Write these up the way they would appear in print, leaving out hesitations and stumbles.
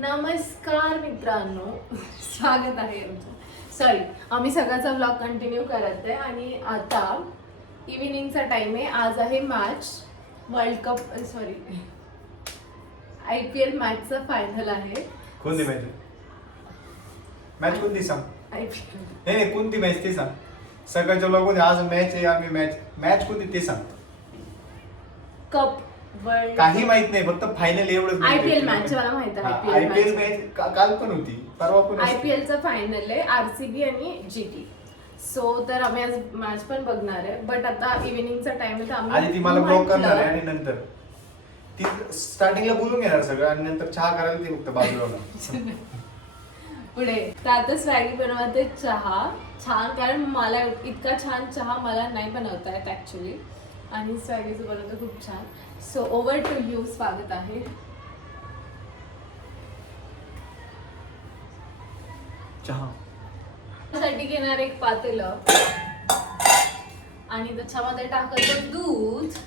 नमस्कार मित्रांनो, स्वागत आहे आमचं. आम्ही सकाळचा व्लॉग कंटिन्यू करत आहे आणि आता इव्हिनिंगचा टाइम आहे. आज आहे मॅच, वर्ल्ड कप IPL मॅचचा फायनल आहे. कोणती मॅच? मॅच कोणती सांग? IPL नाही कोणती मॅच ते सांग. सकाळच्या व्लॉग मध्ये आज मॅच आहे, आम्ही मॅच कोणती ते सांग. कप वर्ल्ड काही माहित नाही, फक्त फायनल एवढंच IPL मॅच मला माहित आहे. IPL मॅच काल पण होती, परवा पण IPL चा फायनल आहे RCB आणि GT. सो तर आम्ही आज मॅच पण बघणार आहे. बट आता इव्हिनिंगचा टाइम आहे तर आम्ही आधी ती मला ब्लॉक करणार आहे आणि नंतर ती स्टार्टिंगला बोलून घेणार सगळं आणि नंतर चहा करायला ती फक्त बाजूला पुढे तर आता स्वॅगी बनवते चहा छान, कारण मला इतका छान चहा मला नाही बनवता येत ऍक्च्युली, आणि स्वॅगीचं बनवतं खूप छान. सो ओव्हर टू यू, स्वागत आहे. चहा साठी घेणार एक पातेलं आणि त्याच्यामध्ये टाकायचं दूध.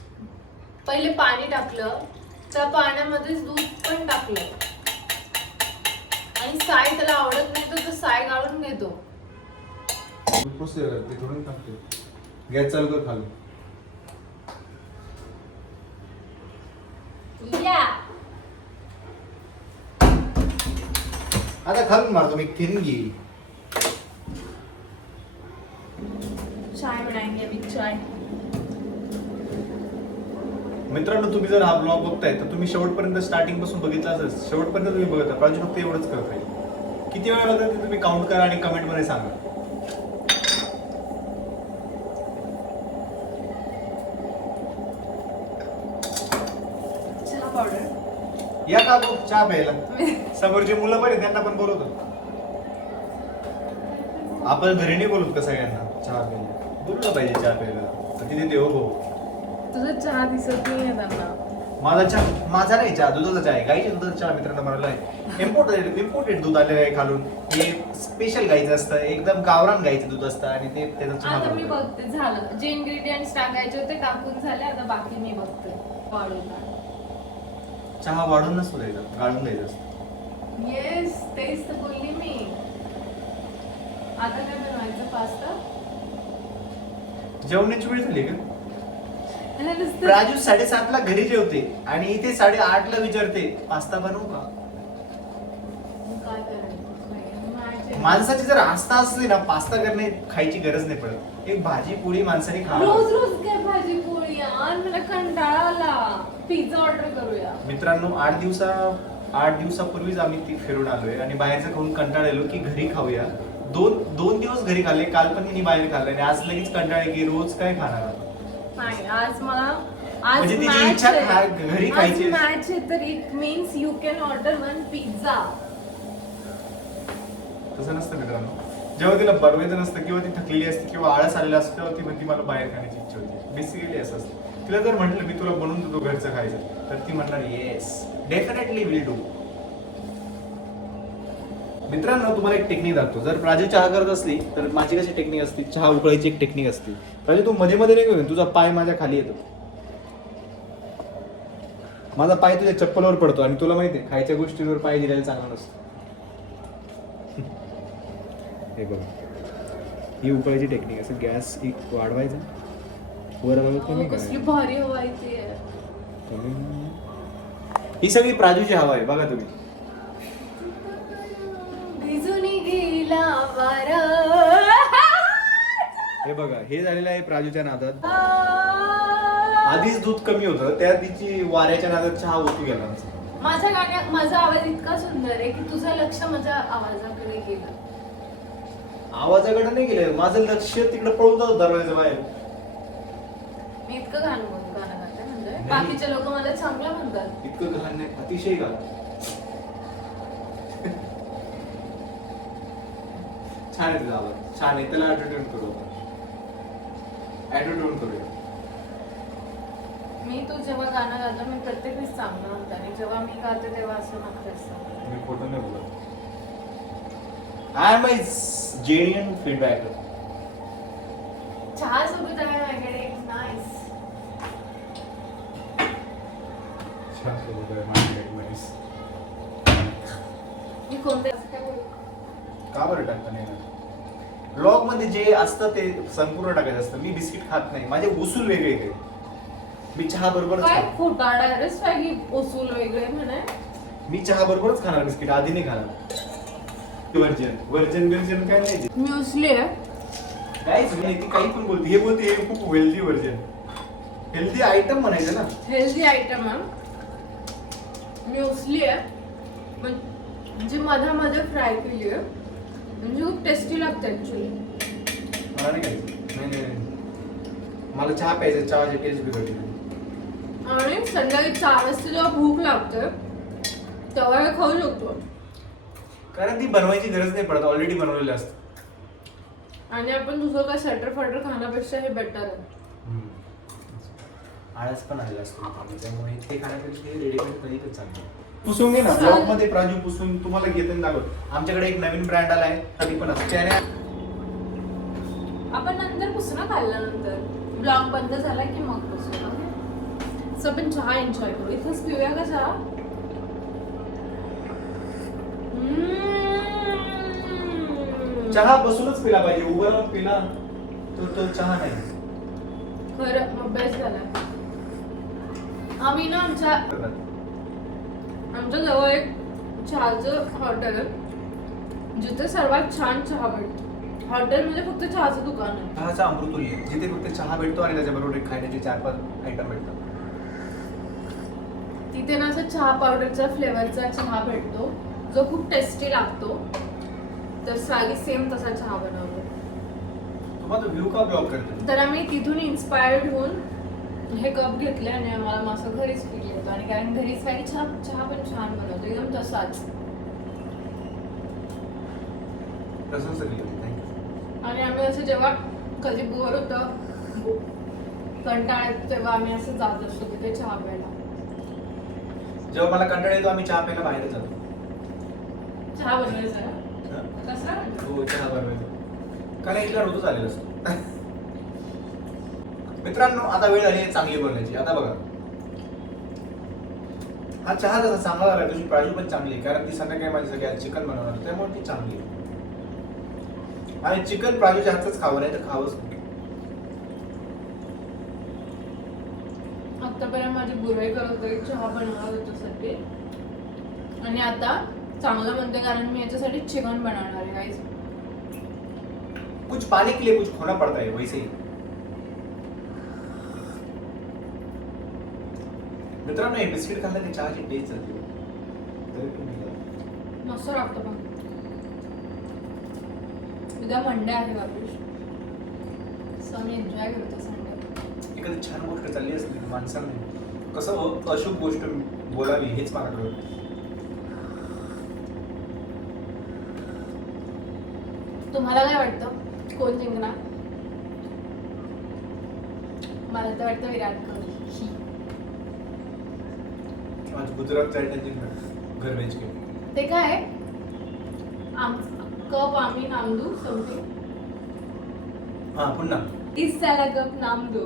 पहिले पाणी टाकलं, त्या पाण्यामध्येच दूध पण टाकलं आणि साय त्याला आवडत नाही तर तो साय गाळून घेतो. ते थोडं टाकते. गॅस चालू कर खाली. आता खालून मारतो मी ठिणगी. चाय बनाएंगे अभी, चाय. मित्रांनो, तुम्ही जर हा ब्लॉग बघताय तर तुम्ही शेवटपर्यंत स्टार्टिंग पासून बघितला असेल. शेवटपर्यंत तुम्ही बघता, प्राजू फक्त एवढंच करत राहील. किती वेळ बघता ते तुम्ही काउंट करा आणि कमेंट मध्ये सांगा. चहा पावडर या का चहा प्यायला? समोरची मुलं पण आहे, त्यांना पण बोलवतो. आपण घरी नाही बोलत का सगळ्यांना चहा प्यायला? बोललं पाहिजे चहा प्यायला. तर तिथे ते हो. तुझं चहा दिसत नाही त्यांना. माझा नाही चहा, दुधाचा चहा आहे. गाईच्या दुधाचा चहा मित्रांनो बनवला आहे. इम्पोर्टेड दूध आलेलं आहे खालून. हे स्पेशल गाईचं असतं, एकदम गावरान गाईचं दूध असतं आणि ते त्याचा चहा आता मी बनवतात. बघते, झालं जे इन्ग्रेडियंट्स टाकायचे होते टाकून झाले. आता बाकी मी बघते वाढवणार. चहा वाढून नसतो द्यायचा, गाळून द्यायचं असतं. येस, तेच तर बोलली मी. आता काय बनवायचं? पास्ता. जेवणाची वेळ झाली का? मला नुसतं राजू 7:30 ला घरी जेवते आणि इथे 8:30 ला विचारते पास्ता बनवू का? काय करायचं? माणसाची जर आस्था असली ना, पास्ता करणे खायची गरज नाही पडत. एक भाजी पोळी माणसाने खावं. रोज रोज काय भाजी पोळी यार, मला कंटाळा आला. पिझ्झा ऑर्डर करूया. मित्रांनो, 8 दिवसापूर्वीच आम्ही ती फिरून आलोय आणि बाहेरचं खाऊन कंटाळलेलो की घरी खाऊया. दोन दिवस घरी खाल्ले, काल पण तिने बाहेर खाल्लं आणि आज लगेच कंटाळे की रोज काय खाणार. नाही, आज मला म्हणजे तिची इच्छा घरी खायची. मॅच आहे तर it means you can order one pizza. तसं नसतं मित्रांनो. जेव्हा तिला बनवायचं नसतं किंवा ती थकलेली असते किंवा आळस आलेला असतो तेव्हा ती म्हणते मला बाहेर खाण्याची इच्छा होती. बेसिकली असं असतं. तिला जर म्हटलं मी तुला बनवून देतो घरचं खायचं, तर ती म्हणणार येस डेफिनेटली विल डू. मित्रांनो, तुम्हाला एक टेक्निक दाखवतो. जर प्राजू चहा करत असली तर माझी कशी टेक्निक असते, चहा उकळायची एक टेक्निक असते. प्राजू तू मध्ये मध्ये नाही घेऊन, तुझा पाय माझ्या खाली येतो. माझा पाय तुझ्या चप्पलवर पडतो आणि तुला माहिती आहे खायच्या गोष्टींवर पाय दिलेला चांगला नसतो. हे बघ, ही उकळायची टेक्निक. असं गॅस एक वाढवायचा, वर कमी कसली करायचं. भारी हवा येते. ही सगळी प्राजूची हवा आहे, बघा तुम्ही. भिजून गेला वारा. हे बघा, हे झालेलं आहे प्राजूच्या नादात. आधीच दूध कमी होतं, त्या तिची वाऱ्याच्या नादात चहा ओतू गेला. माझ्या गाण्यात माझा आवाज इतका सुंदर आहे की तुझं लक्ष माझ्या आवाजाकडे गेलं. आवाजाकडे नाही गेलं, माझं लक्ष तिकडे पळून जातं दरवाजा बाहेर. मी इतकं गाणं गाते म्हणजे बाकीचे लोक मला चांगलं म्हणतात. इतकं घाण नाही, अतिशय घाण. छान आहे तुझा आवाज, छान आहे. त्याला ऍटिट्यूड करू, ऍटिट्यूड करूया. मी तू जेव्हा गाणं गातो मी प्रत्येक वेळेस चांगलं म्हणते आणि जेव्हा मी गाते तेव्हा असं म्हणत असतं. मी खोटं नाही बोलत. I am genuine feedback. चहा सोबत आहे माझ्याकडे. नाईस. चहा सोबत आहे माझ्याकडे. कोणत्या का बरं टाकता नाही ब्लॉग मध्ये जे असतं ते संपूर्ण टाकायचं असतं. मी बिस्किट खात नाही, माझे उसूल वेगळे काही. मी चहा बरोबरच काय खातो. खोटारडा आहे रे स्वॅगी, उसूल वेगळे म्हणे. मी चहा बरोबरच खाणार बिस्किट, आधी नाही खाणार. वर्जन वर्जन काय नाही. म्युसली आहे. काहीच नाही, ती काही पण बोलते. हे बोलते हे खूप हेल्दी वर्जन. हेल्दी आयटम म्हणायचं ना. हेल्दी आयटम आहे. म्युसली आहे म्हणजे मधामध्ये फ्राय केली आहे, म्हणजे खूप टेस्टी लागते ऍक्च्युली. मला नाही खायचं. नाही मला चहा प्यायचा, चहाची टेस्ट बिघडली. आणि संध्याकाळी 4 वाजता जेव्हा भूक लागते तेव्हा हे खाऊ शकतो. कारण ती बनवायची गरज नाही पडत, ऑलरेडी बनवलेलं असतं. आणि आपण दुसरं काय सटर फटर खाण्यापेक्षा हे बेटर आहे. आळस पण आलेला असतो, त्यामुळे ते खाण्यापेक्षा रेडीमेड कधीच चांगलं. पुसून घे ना, ब्लॉग मध्ये प्राजू पुसून तुम्हाला घेताना दाखवत. आमच्याकडे एक नवीन ब्रँड आलाय, तरी पण चेहऱ्या आपण नंतर पुसू ना, खाल्ल्यानंतर ब्लॉग बंद झाला की मग पुसू. सो आपण चहा एन्जॉय करू. इथंच पिऊया का चहा? चहा बसूनच पिला पाहिजे, उभं राहून पिला तो चहा नाही. खरं मग बेस्ट झाला. आम्ही ना आमच्या जवळ एक चहाचं हॉटेल आहे जिथे सर्वात छान चहा भेटतो. हॉटेल म्हणजे फक्त चहाचं दुकान आहे. चहाचा अमृतुल्य, जिथे फक्त चहा भेटतो आणि त्याच्याबरोबर एक खाण्याचे 4-5 आयटम भेटतात. तिथे ना असं चहा पावडरचा फ्लेवरचा चहा भेटतो जो खूप टेस्टी लागतो. तर सागी सेम तसा चहा बनवतो. तुम्हाला व्ह्यू का ब्लॉक करते? तर आम्ही तिथून इन्स्पायर्ड होऊन हे कप घेतले आणि आम्हाला मस्त घरीच फील येतो. आणि कारण घरी सागी चहा पण छान बनवतो, एकदम तसाच. प्रशंसा केली, थँक्यू. आणि आम्ही असं जेव्हा कधी बोर होतं, कंटाळत, तेव्हा आम्ही असं जात असतो तिथे चहा प्यायला. जेव्हा मला कंटाळा येतो आम्ही चहा प्यायला बाहेर जातो. चहा बनवायचा कसा? हो, चहा बनवायचो. कारण इथला ऋतू आलेला असतो. मित्रांनो, आता वेळ आली आहे चांगली बोलण्याची. आता बघा, हा चहा जसा चांगला झाला तुझी प्राजू पण चांगली आहे, कारण ती संध्याकाळी माझी सगळ्या चिकन बनवणार, त्यामुळे ती चांगली आहे. आणि चिकन प्राजूच्या हातच खावं, नाही तर खावंच नाही. आतापर्यंत माझी बुराई करत होती चहा बनवणार याच्यासाठी, आणि आता चांगलं म्हणते कारण मी याच्यासाठी चिकन बनवणार आहे. गाईस, कुछ पाने के लिए कुछ खोना पड़ता है, वैसे ही. मित्रांनो, हे बिस्किट खाल्ल्याने चहाची टेस्ट जाते. तरी तुम्ही घ्या. मस्त लागतं पण. उद्या मंडे आहे बाबूश, सो मी एन्जॉय करतो संडे. एखादी छान गोष्ट चालली असली माणसाने कसं अशुभ गोष्ट बोलावी हेच मला कळत. तुम्हाला काय वाटतं कोण जिंकणार? मला तर वाटतं विराट कोहली. आज गुजरात टायटन्स गरवेज के ते काय कप आम्ही नामदू समथिंग. हा, पुन्हा इस साला कप नामदू.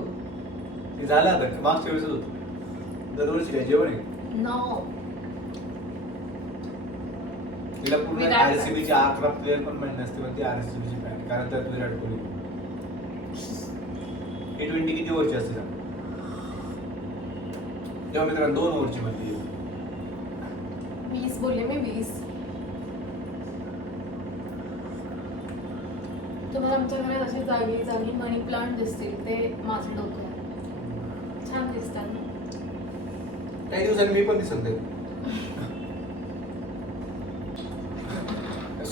ते झालं आता, मागच्या वेळेस होतं. दरवर्षी काय जेवण आहे? नो. तिला पूर्ण विराट आरसीबीचे 11 प्लेयर पण माहिती नसते, पण ती आरसीबीची फॅन, कारण त्यात विराट कोहली. T20 किती ओव्हरची असते ना? तेव्हा मित्रांनो 2 ओव्हरची म्हणते. 20 बोलले मी, 20. तुम्हाला आमच्या घरात अशी जागी जागी मनी प्लांट दिसतील, ते माझं डोकं आहे. छान दिसतात ना. काही दिवसांनी मी पण दिसत नाही.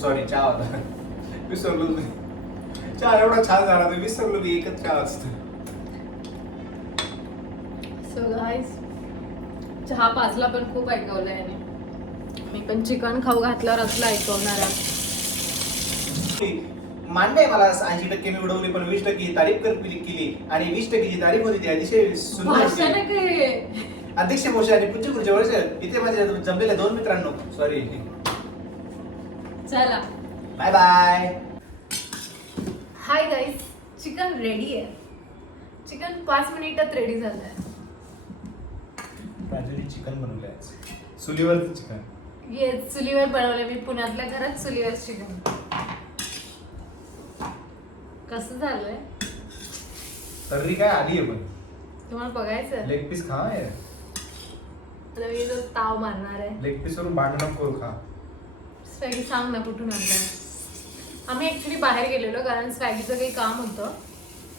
सॉरी, चहा होता, विसरलो. चहा एवढा छान झाला तर विसरलो की एकच चहा असतो. सो गाईज, चहा पाजला पण खूप ऐकवलं याने. मी पण चिकन खाऊ घातल्यावर असलं ऐकवणार आहे. मान्य आहे मला, 80% मी उडवली, पण 20% तारीफ केली आणि 20% तारीफ होती ती अतिशय सुंदर भाषा होती. नाही काय. अध्यक्ष मोशे आणि पुच्छ पुढच्या वर्ष इथे माझे जमलेले 2 मित्रांनो, सॉरी. चला, bye bye. Hi guys, chicken ready आहे. चिकन 5 मिनिटात रेडी झालंय. प्राजूने चिकन बनवलंय, चुलीवरचं चिकन. ये चुलीवर बनवले मी पुण्यातल्या घरात चुलीवर चिकन. कसं झालंय तर्री काय आली आहे पण तुम्हाला बघायचं? लेग पीस खा यार. आता मी तो ताव मारणार आहे. लेग पीस वरून भांडण करू खा. स्वॅगी सांग ना कुठून आणलाय? आम्ही ऍक्च्युली बाहेर गेलेलो कारण स्वॅगीचं काही काम होतं,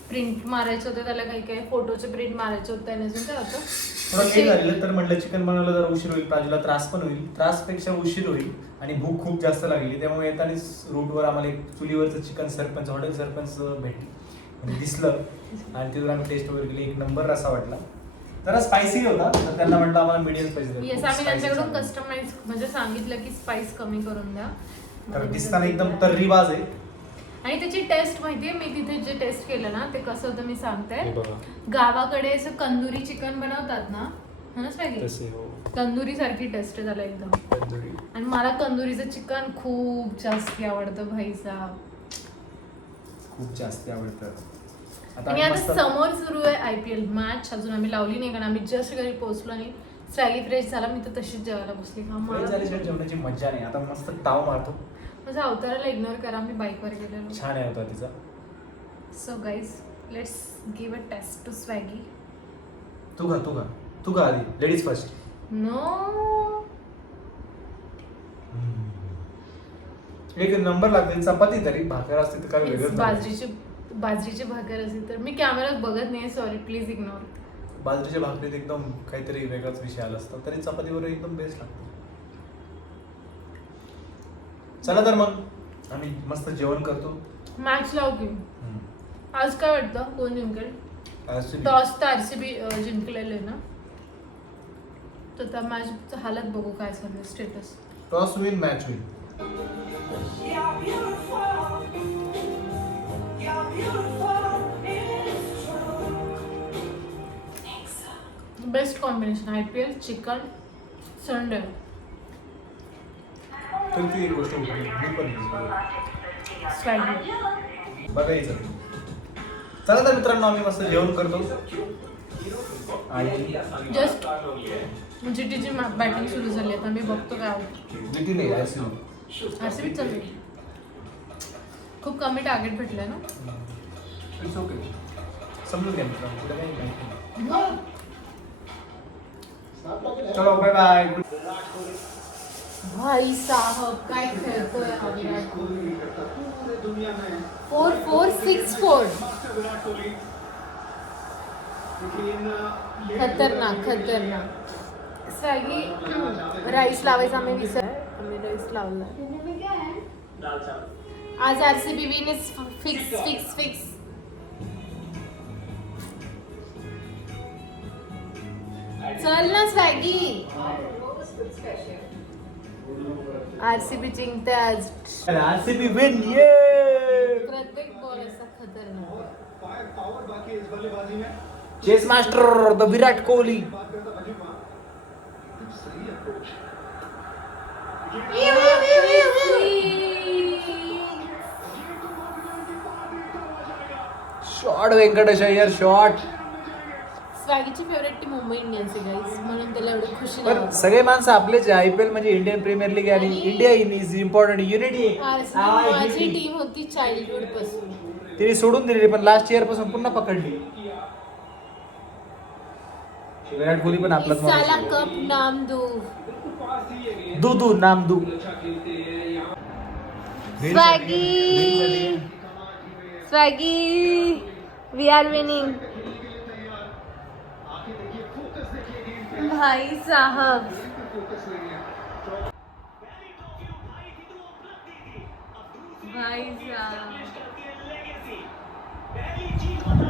प्रिंट मारायचं होतं, त्याला काही काही फोटोचे प्रिंट मारायचे होते आणि अजून काय होतं थोडं लेट झालेलं तर म्हटलं चिकन बनवलं जरा उशीर होईल, प्राजूला त्रास पण होईल, त्रासपेक्षा उशीर होईल आणि भूक खूप जास्त लागली. त्यामुळे येतानाच रूटवर आम्हाला एक चुलीवरचं चिकन सरपंच हॉटेल सरपंच भेटली म्हणजे दिसलं आणि तिथून आम्ही टेस्ट वगैरे केली. एक नंबर असा वाटला. जरा स्पायसी होता तर त्यांना म्हटलं आम्हाला मीडियम स्पायसी. येस आम्ही त्यांच्याकडून कस्टमाइज म्हणजे सांगितलं की स्पाइस कमी करून द्या. तर दिसताना एकदम तर्रीबाज आहे. आणि त्याची टेस्ट माहितीये, मी तिथे जे टेस्ट केलं ना ते कसं होतं मी सांगते. हे बघा. गावाकडे असं कंदुरी चिकन बनवतात ना, है ना स्वॅगी? तसे हो. तंदुरी सारखी टेस्ट झाला एकदम. तंदुरी. आणि मला तंदुरीचं चिकन खूप जास्त आवडतं भाई साहब. खूप जास्त आवडतं. आणि आम्ही आता मस्त- समोर सुरू आहे IPL मॅच, अजून आम्ही लावली नाही कारण आम्ही जस्ट घरी पोहोचलो आणि स्वॅगी फ्रेश झाला. मी तर तशीच जेवायला बसली. फ्रेश झाल्याशिवाय जेवणाची मजा नाही. आता मस्त ताव मारतो. माझ्या अवताराला इग्नोर करा, मी बाईकवर गेलेलो. छान आहे होता तिचा. So guys let's give a test to Swiggy. तू खा आधी. Ladies first. नो एक नंबर लागते. चपाती तरी भाकर असते तर काय वेगळं. बाजरीची भाकर असेल तर मी कॅमेऱ्यात बघत नाही, सॉरी प्लीज इग्नोर. बाजरीच्या भाकरीत एकदम काहीतरी वेगळाच विषय आला असता तरी चपातीवर एकदम बेस्ट लागतो. चला तर मग आम्ही मस्त जेवण करतो. मॅच लाव की. आज काय वाटतं कोण जिंकेल? टॉस तर RCB जिंकलेले ना, तर त्या मॅचचं हालत बघू काय झालं स्टेटस. टॉस होईल मॅच होईल. Best combination IPL chicken Sunday. तर ती एक गोष्ट होती. मी पण स्वॅगी बघायचं. चला तर मित्रांनो आम्ही मस्त जेवण करतो आणि जस्ट GTची बॅटिंग सुरू झाली आता मी बघतो काय होतं. जिटी नाही RCB चालू. खूप कमी टार्गेट भेटलंय ना. It's okay. समजून घ्या मित्रांनो. पुढे काही नाही. चलो बाय बाय. भाई साहब काय खेळतोय हा विराट कोहली. 4-4-6-4. खतरनाक. स्वॅगी राईस लावायचा आम्ही आम्ही राईस लावला. आज RCB विन इज फिक्स. चल ना स्वॅगी. RCB जिंकते आज. RCB win. ये प्रत्येक बॉल असा खतरनाक. Chase master the Virat Kohli. Shot Venkatesh Iyer shot. स्वॅगीची फेवरेट टीम मुंबई इंडियन्स आहे गाईस, म्हणून त्याला एवढी खुशी पण नाही. सगळे माणसं आपलेच IPL म्हणजे इंडियन प्रीमियर लीग आणि इंडिया इज इम्पॉर्टंट युनिटी. माझी टीम होती चाइल्डहुड पासून. तिने सोडून दिलेली पण लास्ट इयर पासून पुन्हा पकडली. विराट कोहली पण आपलाच साला कप नाम दू नाम दू. स्वॅगी वी आर विनिंग. भाई साहब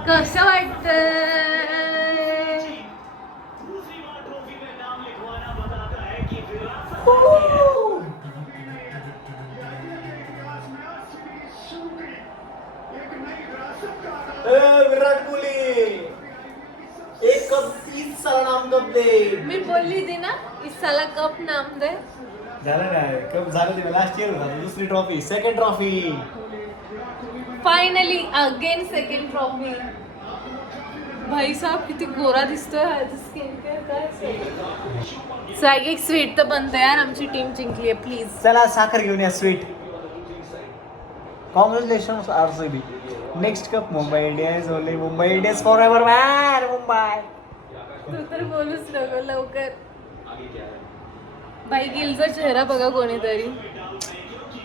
कसं वाटतं? विराट कोहली एक कप 30 साला नाम कप दे. मी बोलली थी ना इस साला कप नाम दे. झालं नाही कप झालं ते लास्ट इयर होता. दुसरी trophy second trophy finally again second trophy. भाई साहब किती गोरा दिसतोय स्किन केअर काय स्वॅगी एक स्वीट तर बनते यार आमची टीम जिंकली आहे प्लीज चला साखर घेऊन या sweet. Congratulation RCB. Next cup Mumbai Indians only. Mumbai Indians for ever man. Mumbai. तू तर बोलूच नको लवकर. भाई गिलचा चेहरा बघा कोणीतरी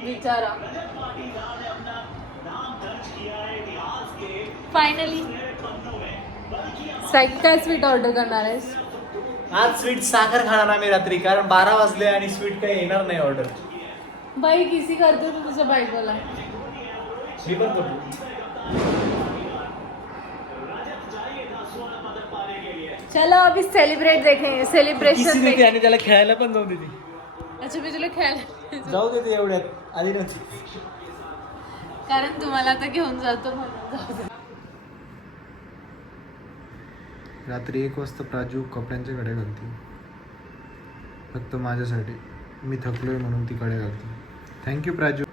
विचारा. फायनली स्वॅगी काय स्वीट ऑर्डर करणार आहेस? आज स्वीट साखर खाणार आम्ही रात्री, कारण 12 वाजले आणि स्वीट काही येणार नाही ऑर्डर. बाई किसी करतो तू तुझ्या बायकोला. मी पण करतो. चलो अभी सेलिब्रेट देखेंगे सेलिब्रेशन देते आणि त्याला खेळायला पण जाऊ देते. अच्छा मी तुला खेळायला जाऊ देते एवढ्यात आधी नव्हती. कारण तुम्हाला आता घेऊन जातो म्हणून जाऊ दे. रात्री 1 वाजता प्राजू कपड्यांच्या कडे घालते फक्त माझ्यासाठी. मी थकलोय म्हणून ती कडे घालते. थँक्यू प्राजू.